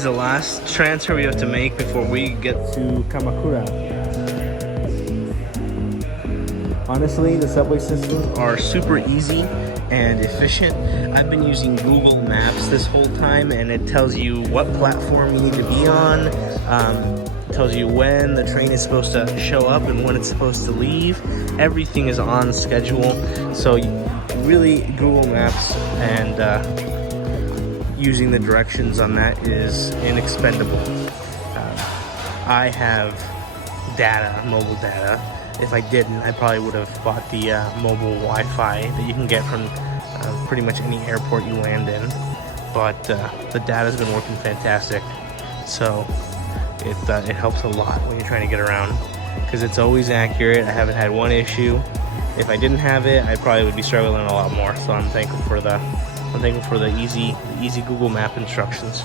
is the last transfer we have to make before we get to Kamakura. Honestly, the subway systems are super easy and efficient. I've been using Google Maps this whole time, and it tells you what platform you need to be on. Tells you when the train is supposed to show up and when it's supposed to leave. Everything is on schedule. So really, Google Maps and using the directions on that is inexpendable. I have data, mobile data. If I didn't, I probably would have bought the mobile Wi-Fi that you can get from pretty much any airport you land in. But the data's been working fantastic, so it helps a lot when you're trying to get around because it's always accurate. I haven't had one issue. If I didn't have it, I probably would be struggling a lot more. So I'm thankful for the easy Google Map instructions.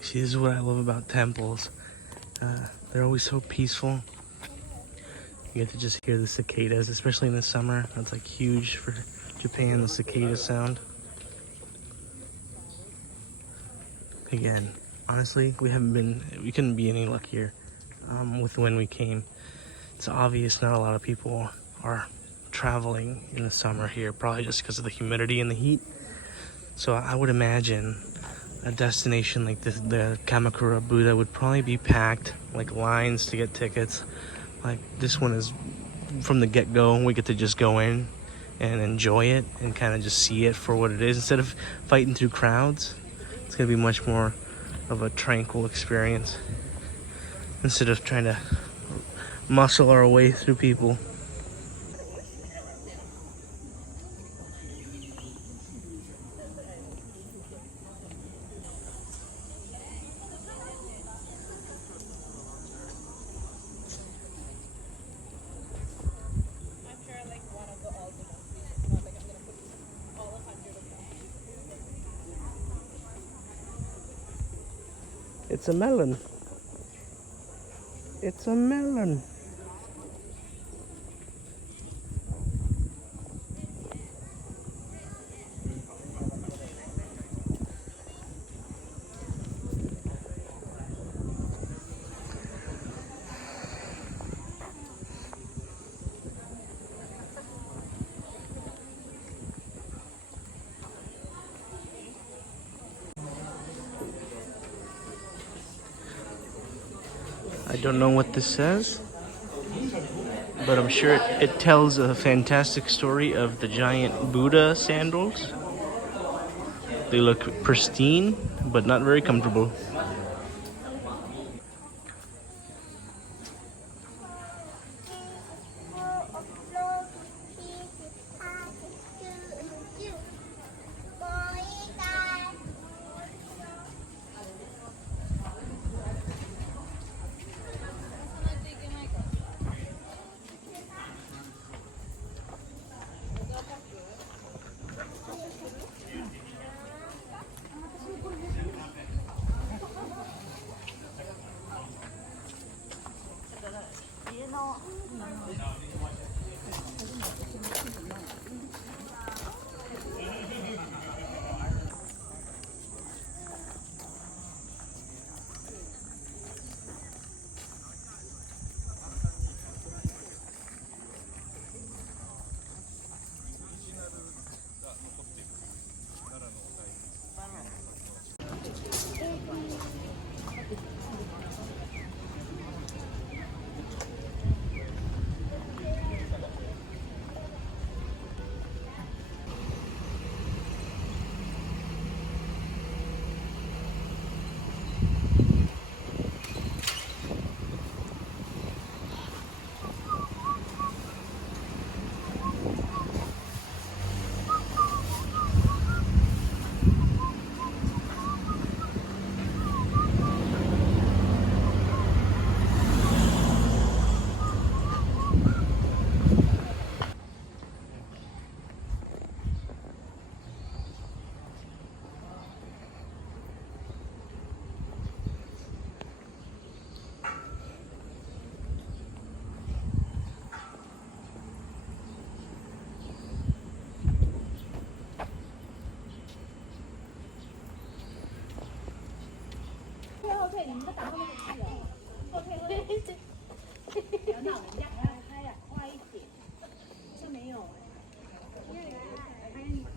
See, this is what I love about temples. They're always so peaceful. You get to just hear the cicadas, especially in the summer. That's like huge for Japan, the cicada sound. Again, honestly, we couldn't be any luckier with when we came. It's obvious not a lot of people are traveling in the summer here, probably just because of the humidity and the heat. So I would imagine a destination like this, the Kamakura Buddha, would probably be packed, like lines to get tickets. Like this one is from the get-go. We get to just go in and enjoy it and kind of just see it for what it is. Instead of fighting through crowds, it's gonna be much more of a tranquil experience instead of trying to muscle our way through people. It's a melon. It's a melon. Don't know what this says, but I'm sure it tells a fantastic story of the giant Buddha sandals. They look pristine, but not very comfortable.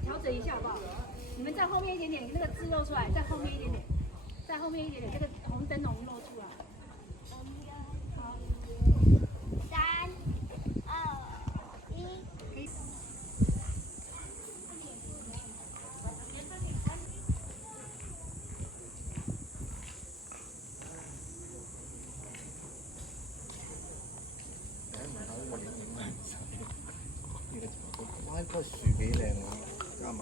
调整一下好不好？你们在后面一点点，你那个字露出来，在后面一点点，在后面一点点，这个红灯笼露出来。好，3、2、1。呢棵樹幾靚喎，加埋。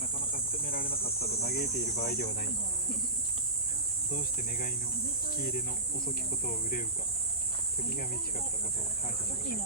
なかなか認められなかったと嘆いている場合ではない。どうして願いの聞き入れの遅きことを憂うか。時が満ちかったことを感謝しましょう。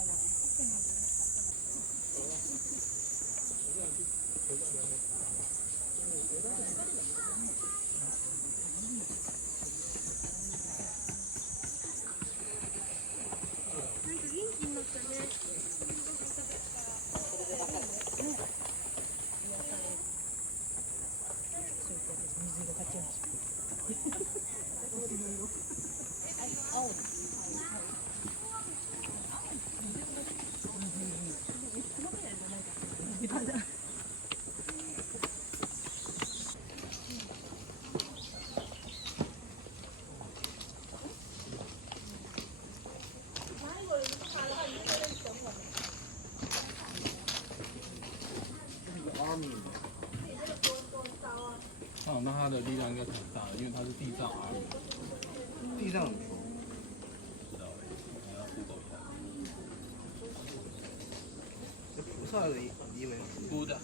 哦，那它的力量应该是很大的，因为它是地藏阿弥。地藏佛。不知道哎，你要 Google 一下。菩萨的 Buddha.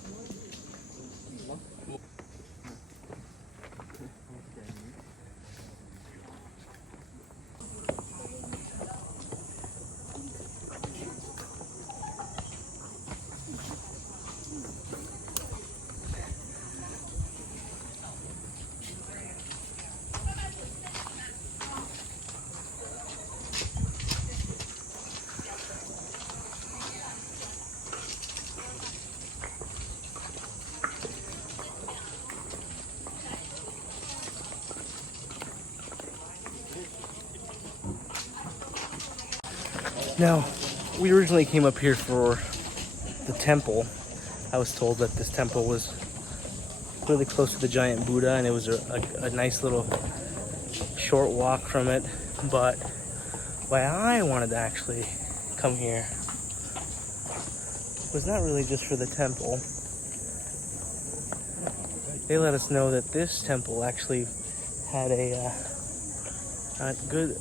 Now, we originally came up here for the temple. I was told that this temple was really close to the giant Buddha, and it was a nice little short walk from it. But why I wanted to actually come here was not really just for the temple. They let us know that this temple actually had a good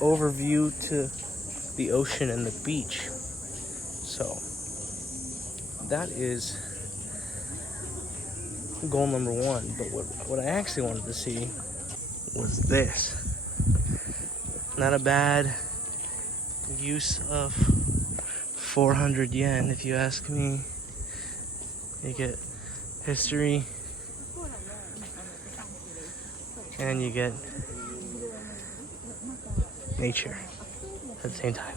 overview to the ocean and the beach. So that is goal number one. But what I actually wanted to see was this. Not a bad use of 400 yen, if you ask me. You get history and you get nature at the same time.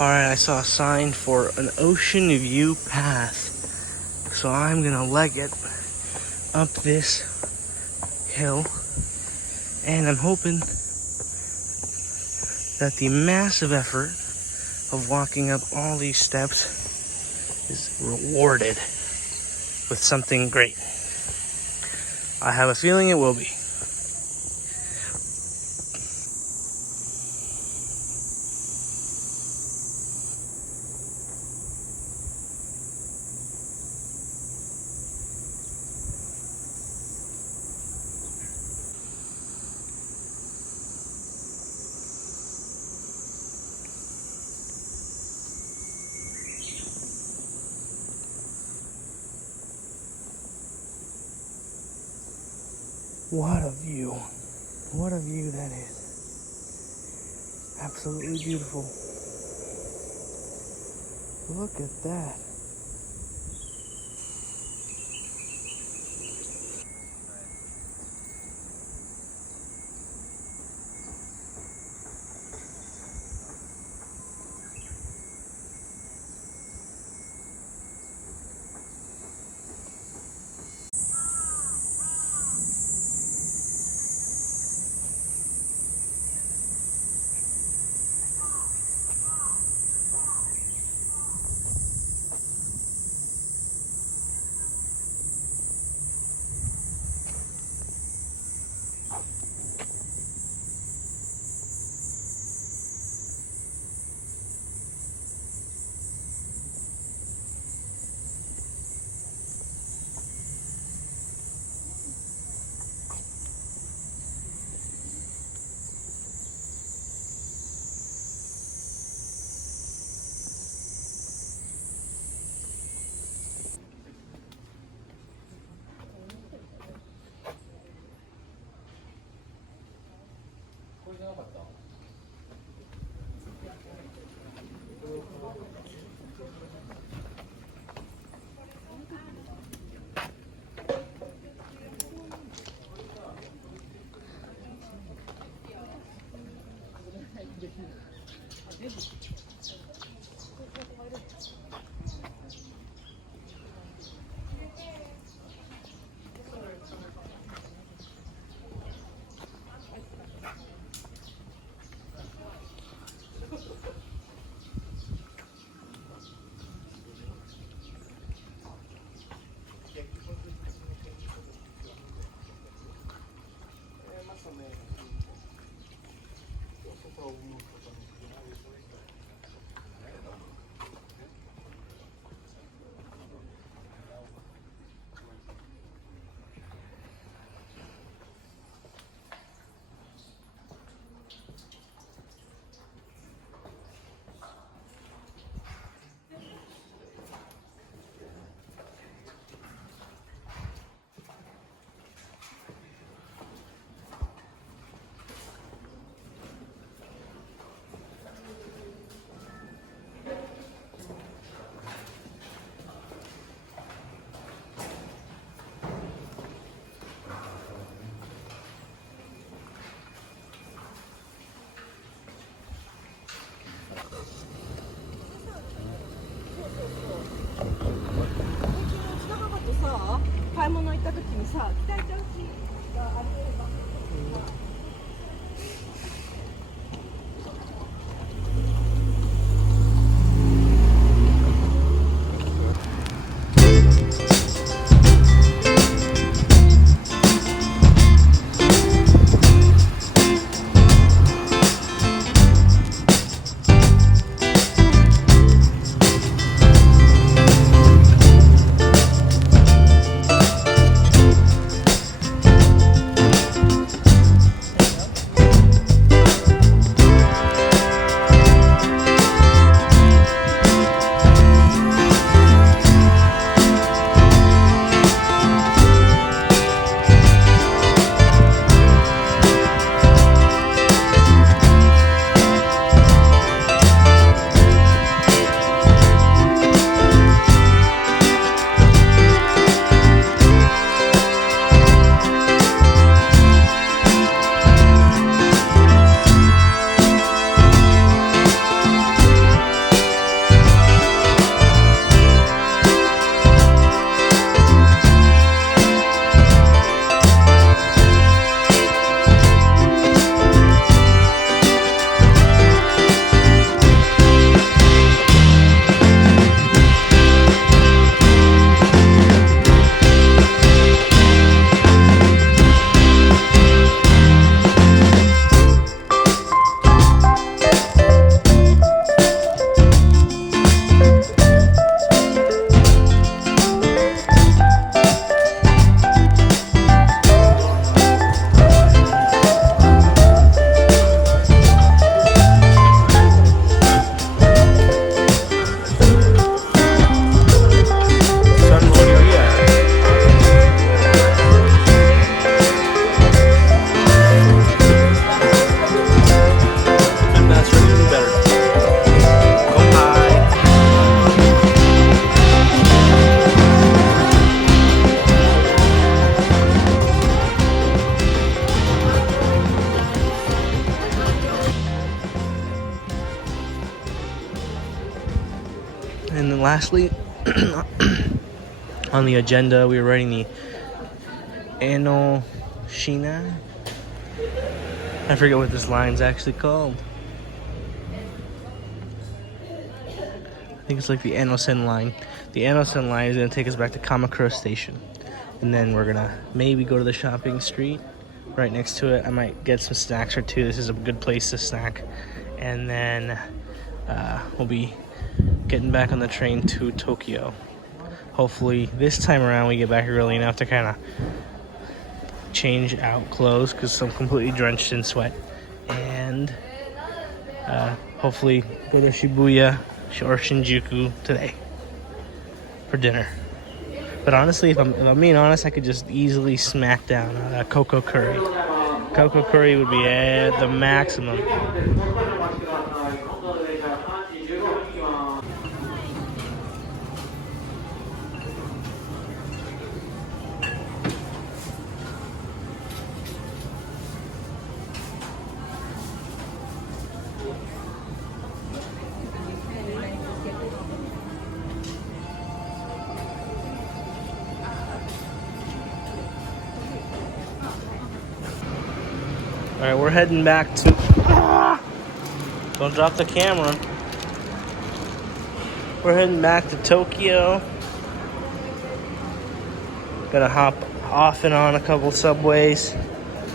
Alright, I saw a sign for an ocean view path. So I'm gonna leg it up this hill. And I'm hoping that the massive effort of walking up all these steps is rewarded with something great. I have a feeling it will be. What a view. What a view that is. Absolutely beautiful. Look at that. 草，在中心。And then lastly, on the agenda, we were writing the Enoshina. I forget what this line's actually called. I think it's like the Enosen line. The Enosen line is going to take us back to Kamakura Station. And then we're going to maybe go to the shopping street right next to it. I might get some snacks or two. This is a good place to snack. And then we'll be getting back on the train to Tokyo. Hopefully this time around we get back early enough to kind of change out clothes because I'm completely drenched in sweat. And hopefully go to Shibuya or Shinjuku today for dinner. But honestly, if I'm being honest, I could just easily smack down Coco Curry. Coco Curry would be at the maximum. Alright, we're heading back to... Don't drop the camera. We're heading back to Tokyo. Gotta hop off and on a couple subways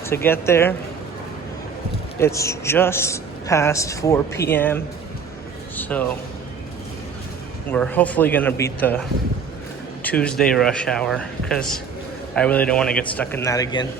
to get there. It's just past 4 p.m. So we're hopefully gonna beat the Tuesday rush hour because I really don't want to get stuck in that again.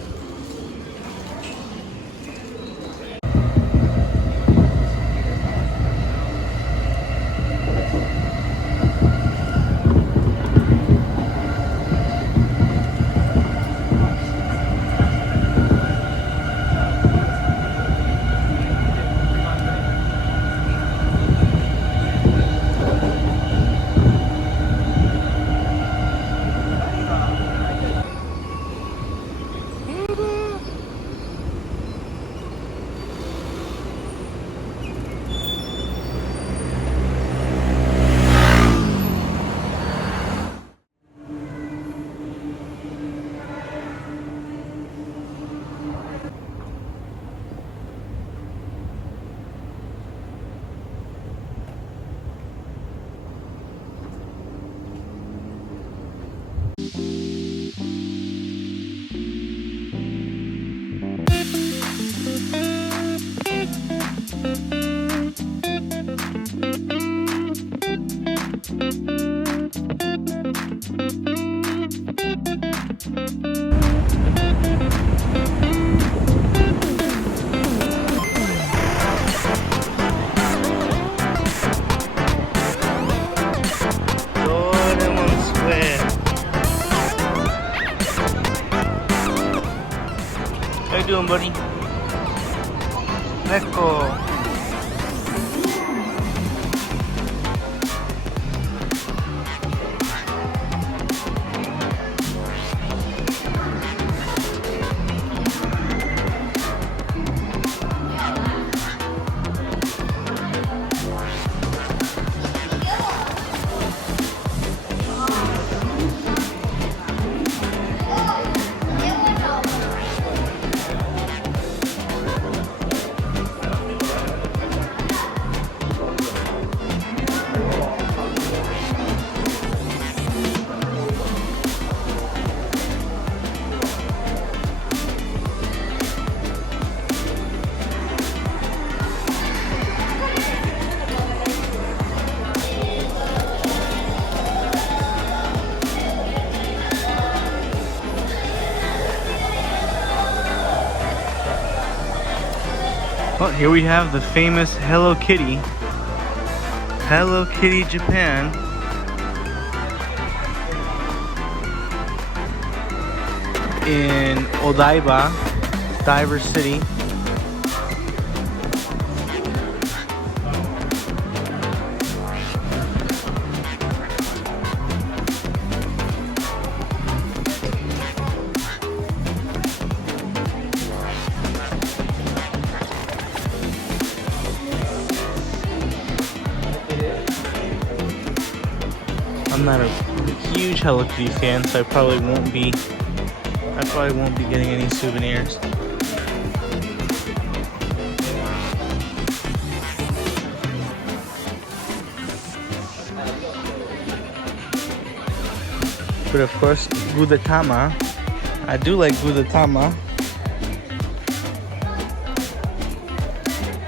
buddy. Let's go. Well, here we have the famous Hello Kitty. Hello Kitty Japan. In Odaiba, Diver City. I'm not a huge Hello Kitty fan, so I probably won't be getting any souvenirs. But of course, Gudetama. I do like Gudetama.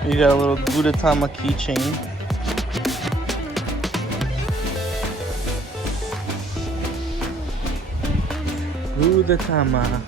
You got a little Gudetama keychain. Gudetama.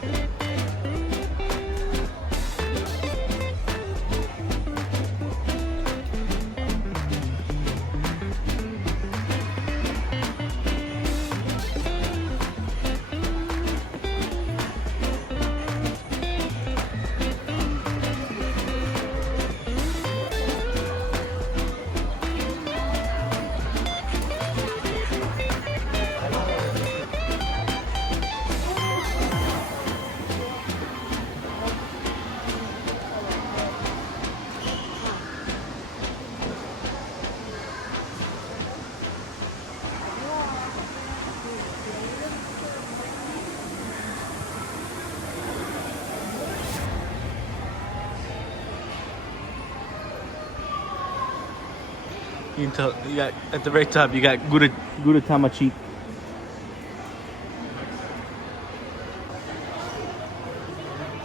You can tell, you got at the very top, you got Gudetama cheek.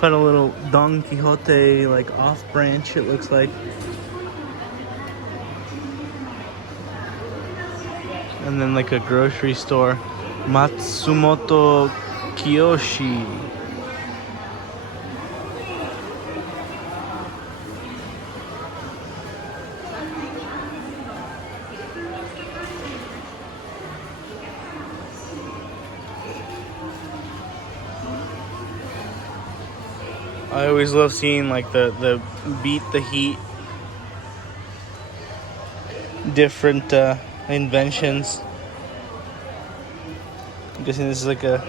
Put a little Don Quixote like off branch, it looks like. And then like a grocery store, Matsumoto Kiyoshi. I always love seeing like the Beat the Heat different inventions. I'm guessing this is like a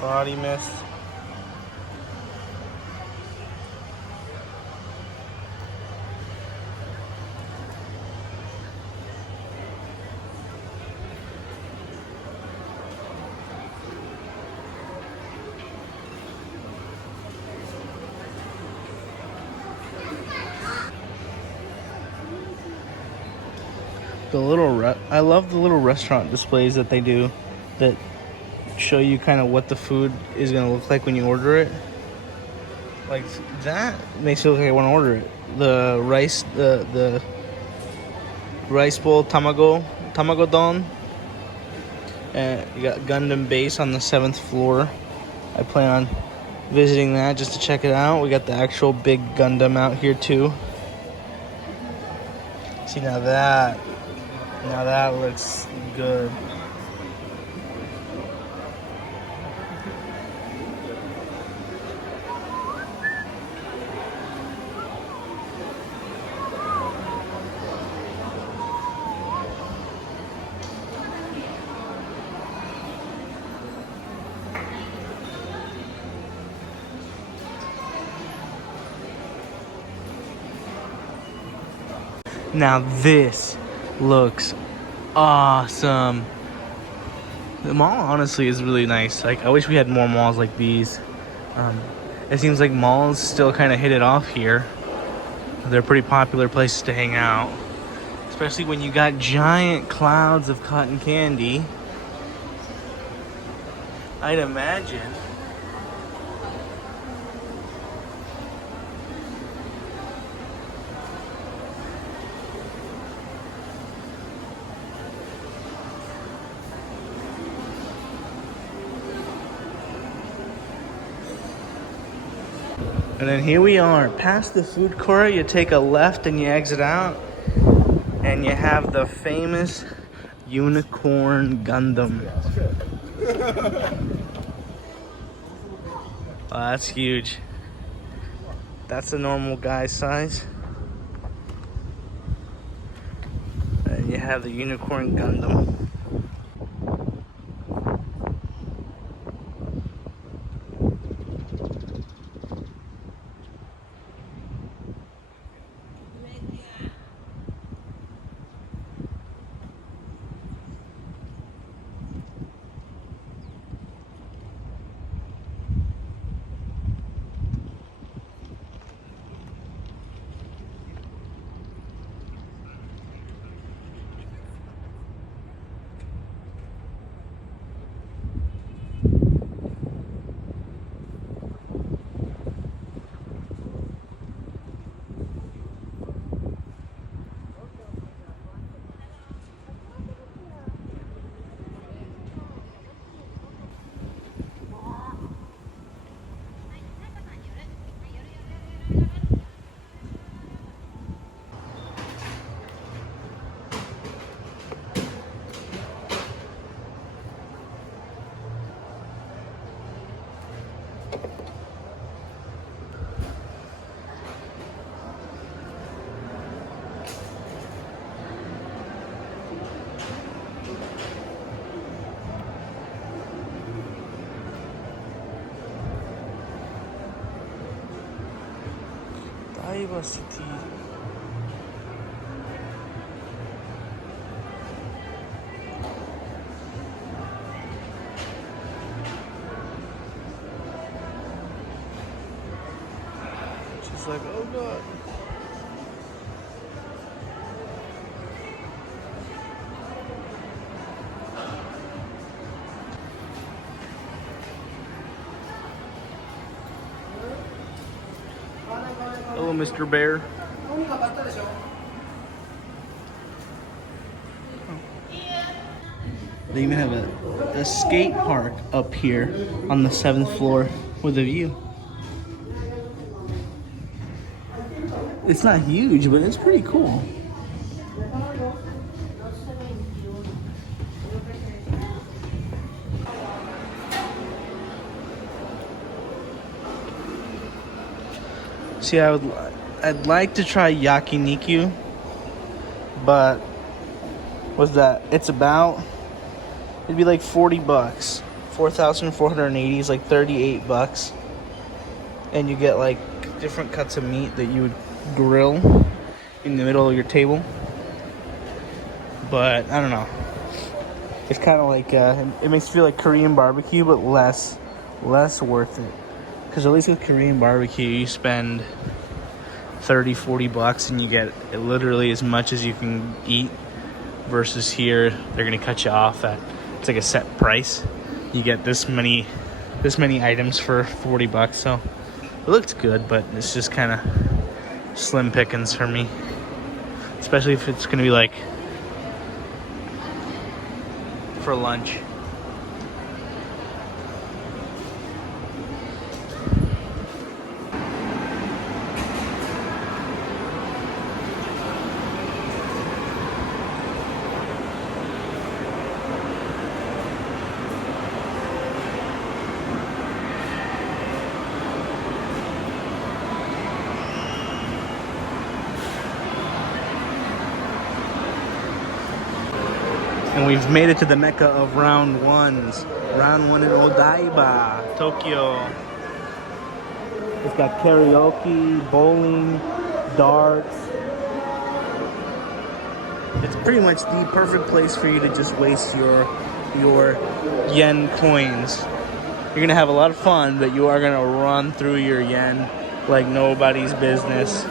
body mist. I love the little restaurant displays that they do that show you kind of what the food is gonna look like when you order it. Like that makes it look like I want to order it. The rice, the rice bowl tamago don. And you got Gundam base on the 7th floor. I plan on visiting that just to check it out. We got the actual big Gundam out here too. See, now that looks good. Now this looks awesome. The mall honestly is really nice. Like, I wish we had more malls like these. It seems like malls still kind of hit it off here. They're pretty popular places to hang out, especially when you got giant clouds of cotton candy. I'd imagine. And then here we are, past the food court. You take a left and you exit out, and you have the famous Unicorn Gundam. Oh, that's huge. That's a normal guy's size. And you have the Unicorn Gundam. Daiwa City. She's like, oh god. Hello, Mr. Bear. They even have a skate park up here on the 7th floor with a view. It's not huge, but it's pretty cool. See, I'd like to try yakiniku, but what's that? It'd be like 40 bucks. 4,480 is like 38 bucks. And you get like different cuts of meat that you would grill in the middle of your table. But I don't know. It's kind of like it makes you feel like Korean barbecue, but less worth it. Because at least with Korean barbecue, you spend 30-40 bucks and you get literally as much as you can eat. Versus here, they're gonna cut you off at, it's like a set price. You get this many items for 40 bucks. So it looks good, but it's just kind of slim pickings for me. Especially if it's gonna be like for lunch. And we've made it to the mecca of round ones. Round one in Odaiba, Tokyo. It's got karaoke, bowling, darts. It's pretty much the perfect place for you to just waste your yen coins. You're gonna have a lot of fun, but you are gonna run through your yen like nobody's business.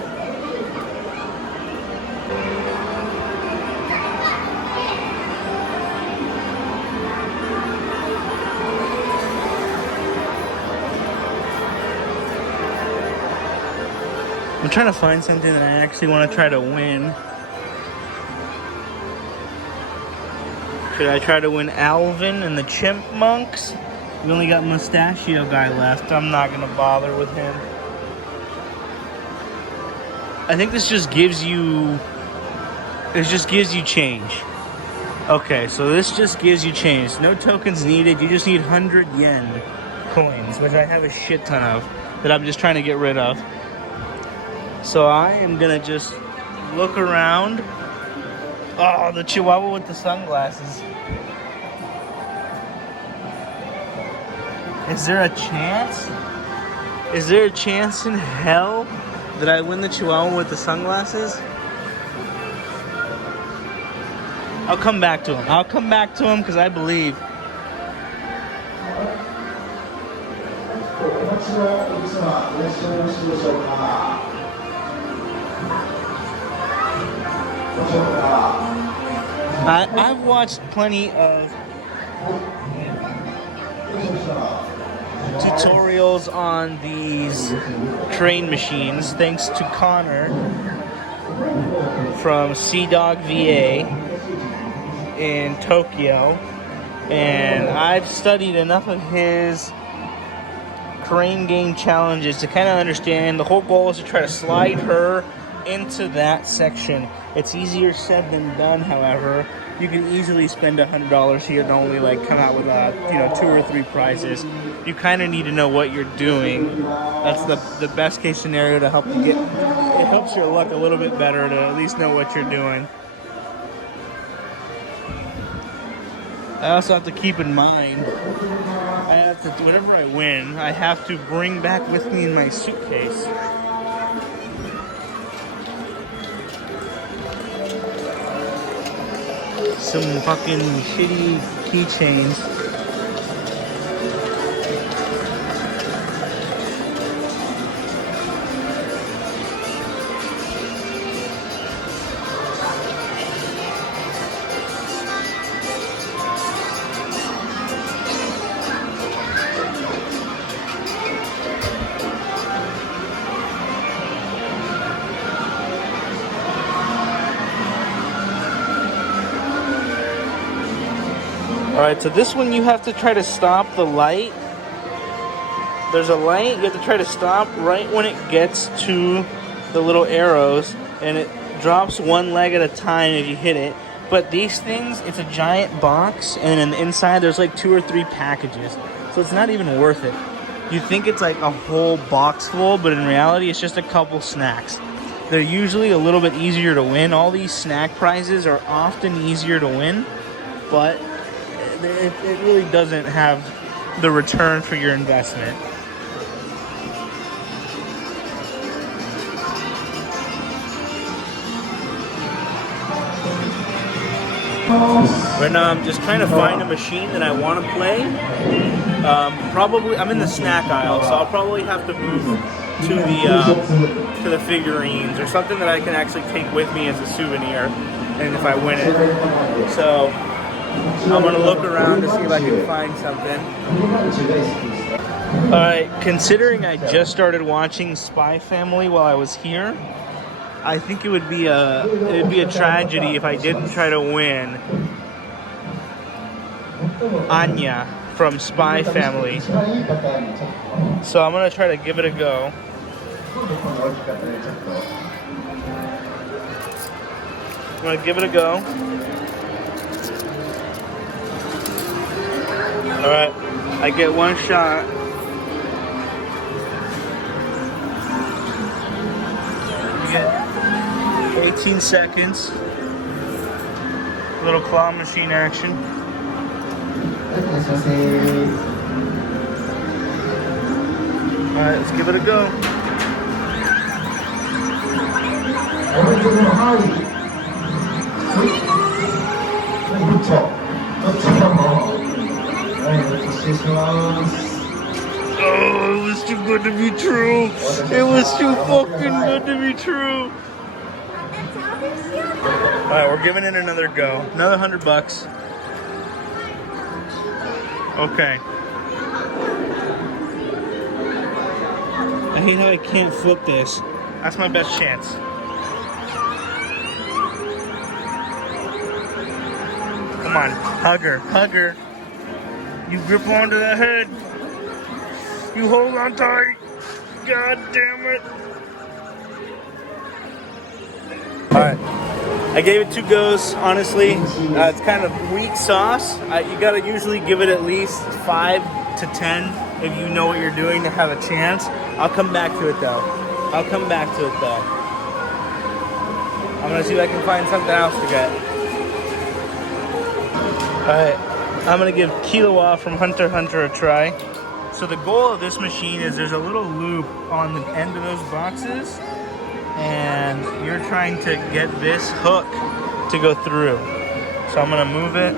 I'm trying to find something that I actually want to try to win. Should I try to win Alvin and the Chipmunks? We only got Mustachio Guy left. I'm not gonna bother with him. I think this just gives you change. Okay, so this just gives you change. No tokens needed. You just need 100 yen coins, which I have a shit ton of that I'm just trying to get rid of. So I am gonna just look around. Oh, the Chihuahua with the sunglasses. Is there a chance? Is there a chance in hell that I win the Chihuahua with the sunglasses? I'll come back to him. I'll come back to him because I believe. I've watched plenty of tutorials on these train machines thanks to Connor from Sea-Dog VA in Tokyo, and I've studied enough of his crane game challenges to kind of understand. The whole goal is to try to slide her into that section. It's easier said than done, however. You can easily spend $100 here and only like come out with 2 or 3 prizes. You kind of need to know what you're doing. That's the best case scenario to help you get. It helps your luck a little bit better to at least know what you're doing. I also have to keep in mind, whenever I win, I have to bring back with me in my suitcase some fucking shitty keychains. Alright, so this one you have to try to stop the light. There's a light, you have to try to stop right when it gets to the little arrows, and it drops one leg at a time if you hit it. But these things, it's a giant box, and in the inside there's like 2 or 3 packages. So it's not even worth it. You think it's like a whole box full, but in reality it's just a couple snacks. They're usually a little bit easier to win. All these snack prizes are often easier to win, but it really doesn't have the return for your investment. Right now I'm just trying to find a machine that I want to play. Probably I'm in the snack aisle, so I'll probably have to move to the figurines or something that I can actually take with me as a souvenir, and if I win it. So I'm gonna look around to see if I can find something. Alright, considering I just started watching Spy Family while I was here, I think it would be a tragedy if I didn't try to win Anya from Spy Family. So I'm gonna try to give it a go. I'm gonna give it a go. Alright, I get one shot. You get 18 seconds. Little claw machine action. Alright, let's give it a go. Oh, it was too good to be true. It was too fucking good to be true. All right, we're giving it another go. Another $100. Okay. I hate how I can't flip this. That's my best chance. Come on, hug her, hug her. You grip onto the head. You hold on tight. God damn it. All right, I gave it 2 goes. Honestly, it's kind of weak sauce. You gotta usually give it at least 5 to 10 if you know what you're doing to have a chance. I'll come back to it though. I'm gonna see if I can find something else to get. All right, I'm gonna give Killua from Hunter x Hunter a try. So the goal of this machine is there's a little loop on the end of those boxes, and you're trying to get this hook to go through. So I'm gonna move it.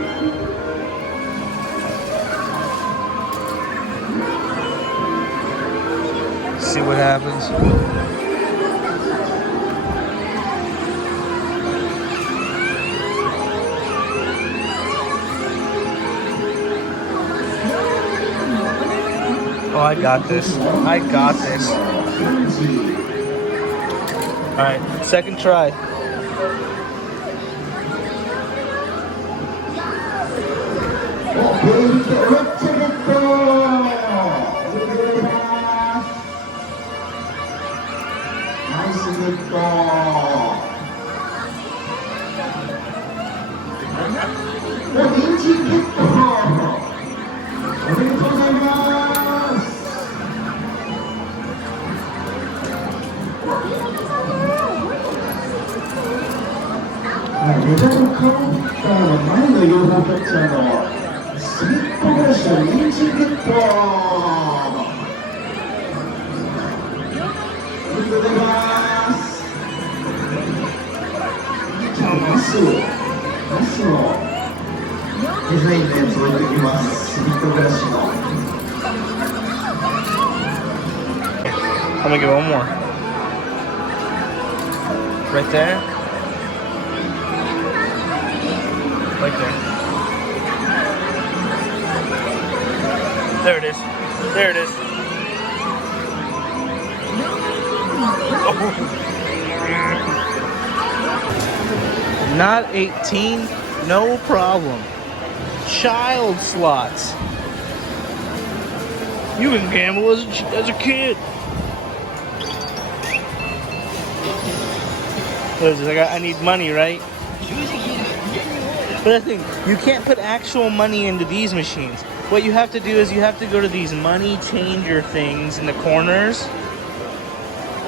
See what happens. Oh, I got this. I got this. All right, second try. I'm gonna get one more. Right there. Right there. There it is. There it is. Oh. Not 18, no problem. Child slots. You can gamble as a kid. What is this? I need money, right? But the thing, you can't put actual money into these machines. What you have to do is you have to go to these money changer things in the corners,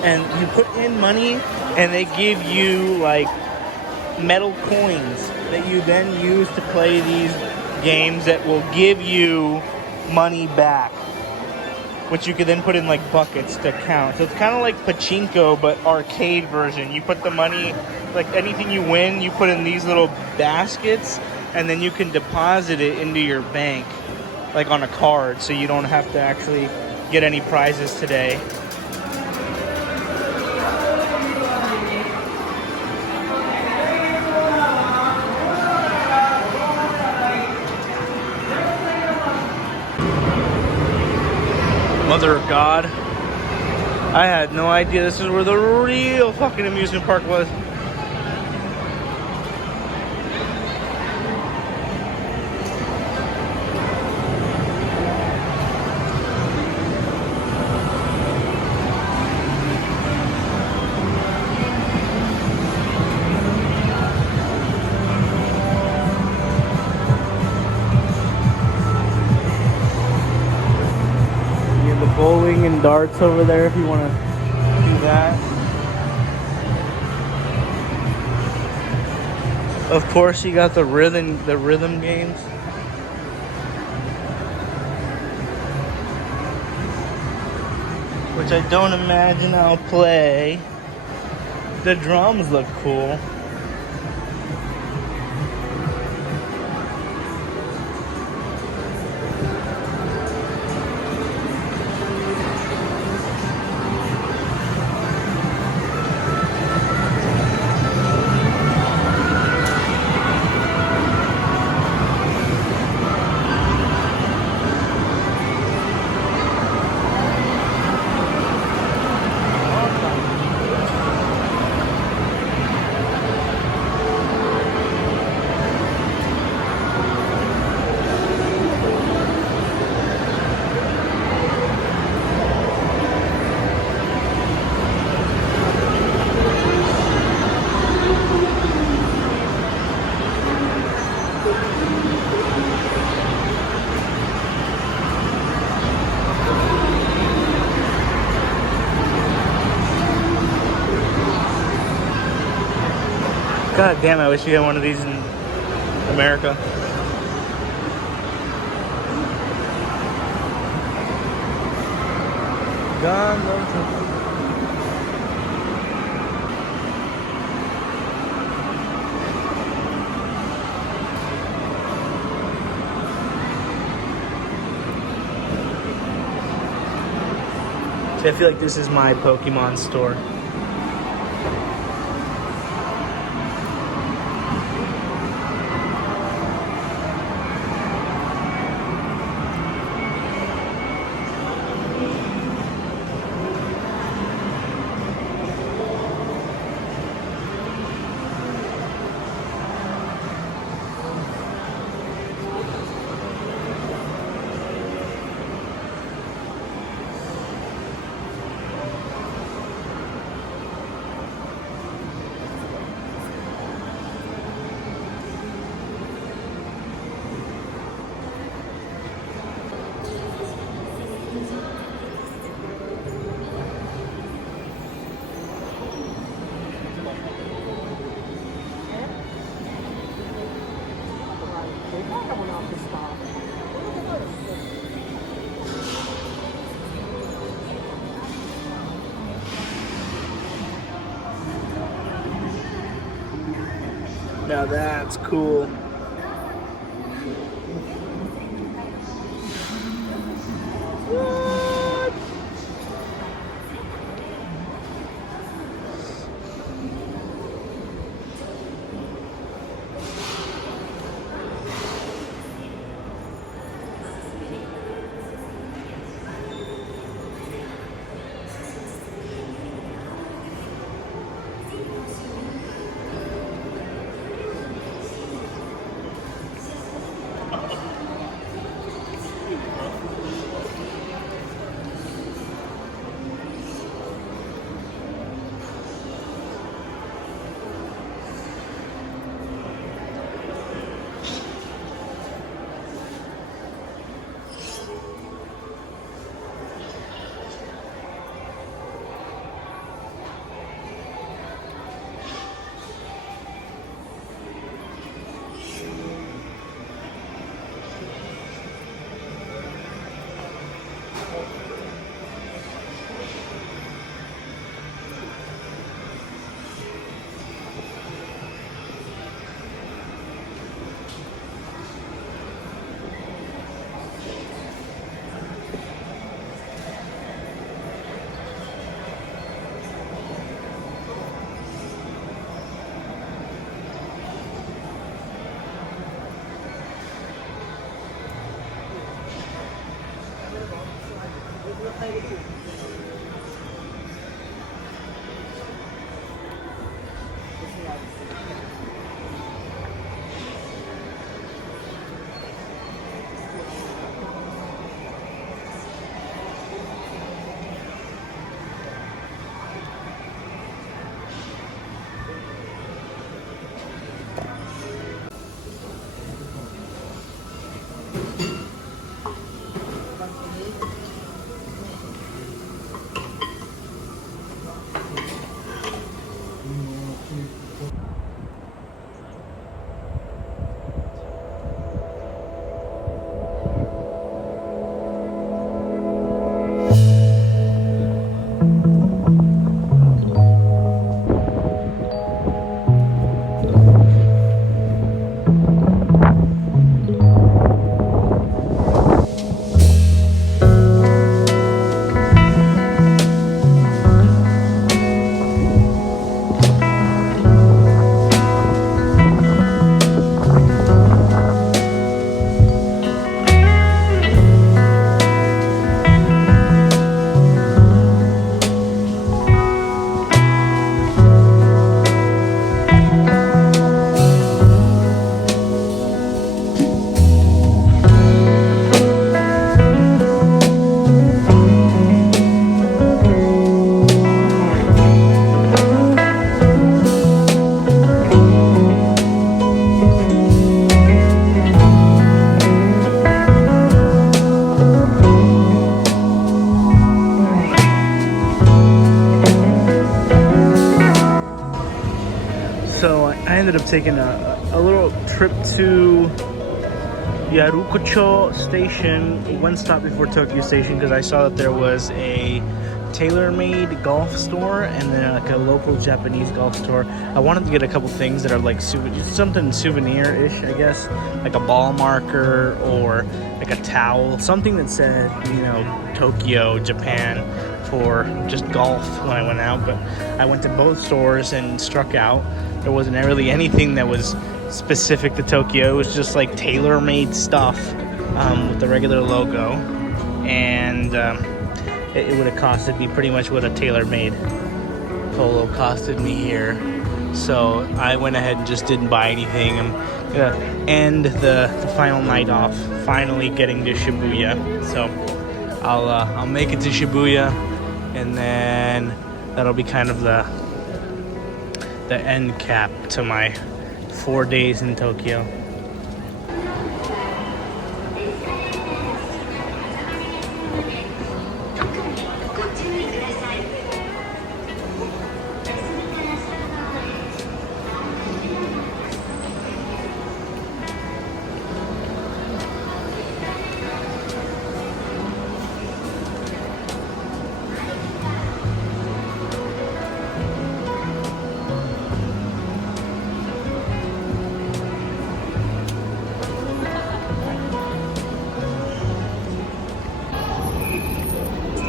and you put in money, and they give you like metal coins that you then use to play these games that will give you money back, which you could then put in like buckets to count. So it's kind of like pachinko, but arcade version. You put the money, like anything you win, you put in these little baskets, and then you can deposit it into your bank, like on a card, so you don't have to actually get any prizes today. Mother of God. I had no idea this is where the real fucking amusement park was. Bowling and darts over there if you want to do that. Of course, you got the rhythm games. Which I don't imagine I'll play. The drums look cool. God damn, I wish we had one of these in America. See, I feel like this is my Pokemon store. Now that's cool. What? up taking a little trip to Yarukucho Station, one stop before Tokyo Station, because I saw that there was a tailor-made golf store and then like a local Japanese golf store. I wanted to get a couple things that are like something souvenir-ish, I guess, like a ball marker or like a towel, something that said, you know, Tokyo, Japan, for just golf when I went out. But I went to both stores and struck out. There wasn't really anything that was specific to Tokyo. It was just like tailor-made stuff with the regular logo, and it would have costed me pretty much what a tailor-made polo costed me here. So I went ahead and just didn't buy anything. I'm gonna end the final night off finally getting to Shibuya. So I'll make it to Shibuya, and then that'll be kind of the end cap to my 4 days in Tokyo.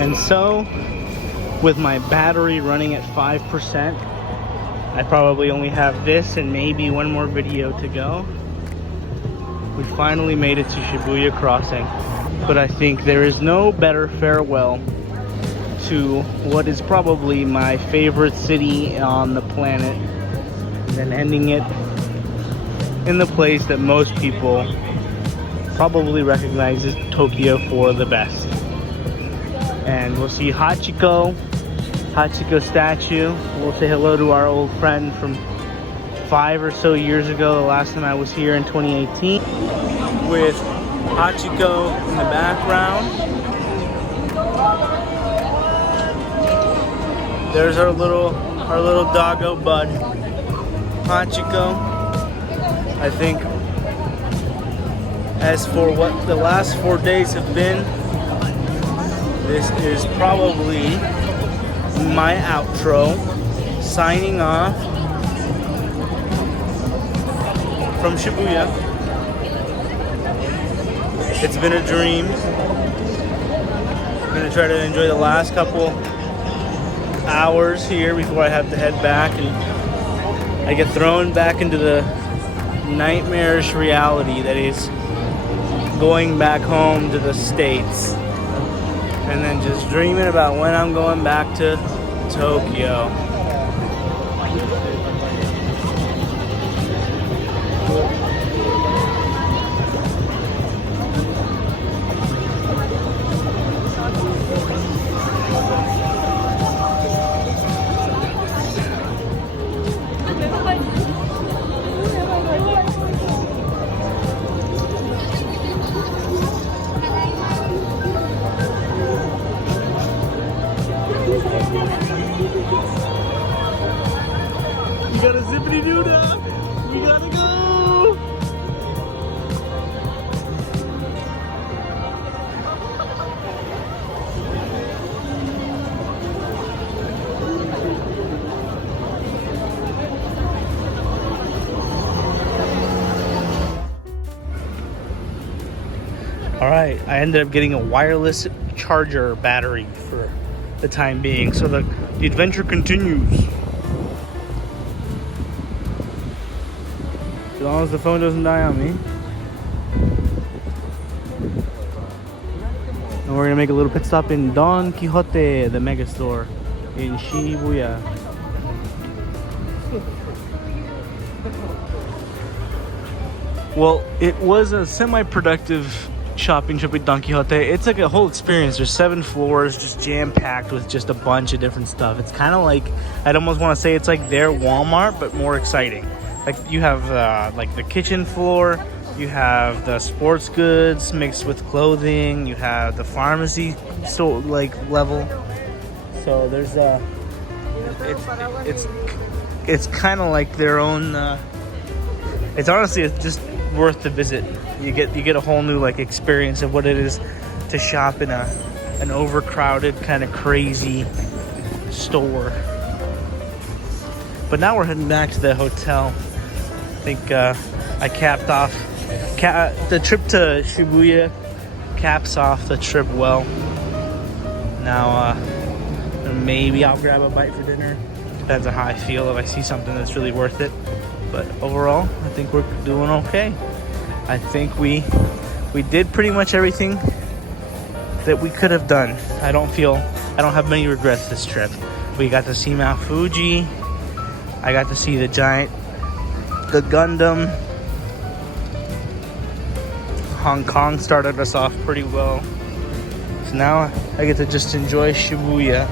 And so, with my battery running at 5%, I probably only have this and maybe one more video to go. We finally made it to Shibuya Crossing, but I think there is no better farewell to what is probably my favorite city on the planet than ending it in the place that most people probably recognize as Tokyo for the best. And we'll see Hachiko statue. We'll say hello to our old friend from 5 or so years ago, the last time I was here in 2018, with Hachiko in the background. There's our little doggo bud, Hachiko. I think as for what the last 4 days have been, this is probably my outro, signing off from Shibuya. It's been a dream. I'm gonna try to enjoy the last couple hours here before I have to head back, and I get thrown back into the nightmarish reality that is going back home to the States. And then just dreaming about when I'm going back to Tokyo. We got a zippity doo dah. We gotta go. All right, I ended up getting a wireless charger battery for the time being, so the adventure continues. As long as the phone doesn't die on me. And we're gonna make a little pit stop in Don Quijote, the mega store in Shibuya. Well, it was a semi-productive shopping trip at Don Quijote. It's like a whole experience. There's 7 floors just jam-packed with just a bunch of different stuff. It's kind of like, I'd almost want to say it's like their Walmart, but more exciting. Like you have like the kitchen floor, you have the sports goods mixed with clothing, you have the pharmacy level. So there's it's kind of like their own it's honestly just worth the visit. You get a whole new like experience of what it is to shop in an overcrowded kind of crazy store. But now we're heading back to the hotel. I think I capped off the trip to Shibuya. Caps off the trip well. Now maybe I'll grab a bite for dinner. Depends on how I feel. If I see something that's really worth it. But overall, I think we're doing okay. I think we did pretty much everything that we could have done. I don't have many regrets this trip. We got to see Mount Fuji. I got to see the Gundam. Hong Kong started us off pretty well. So now I get to just enjoy Shibuya.